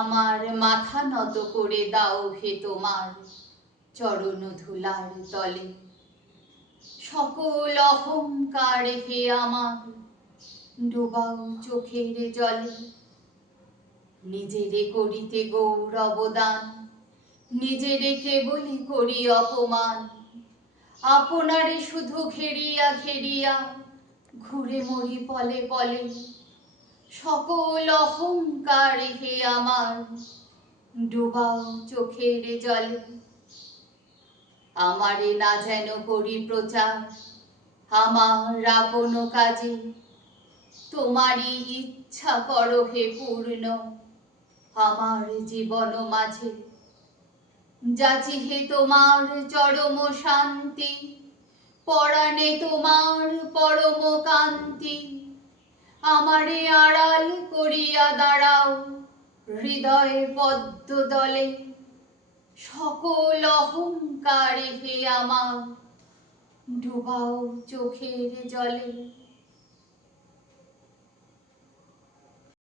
আমার মাথা নত করে দাও হে তোমার চরণ ধুলার তলে। সকল অহংকার হে আমার ডোবাও চোখের জলে। নিজেরে করিতে গৌরব দান, নিজেরে কেবলই করি অপমান। আপনারে শুধু ঘেরিয়া ঘেরিয়া ঘুরে মরি পলে পলে। সকল অহংকার হে আমার ডোবাও চোখের জলে। আমারে না যেন করি প্রচার আমার আপন কাজে, তোমারই ইচ্ছা করো হে পূর্ণ আমার জীবন মাঝে। যাচি হে তোমার চরম শান্তি, পরাণে তোমার পরম কান্তি। আমারে আড়াল করিয়া দাঁড়াও হৃদয় পদ্ম দলে। সকল অহংকার হে আমার ডুবাও চোখের জলে।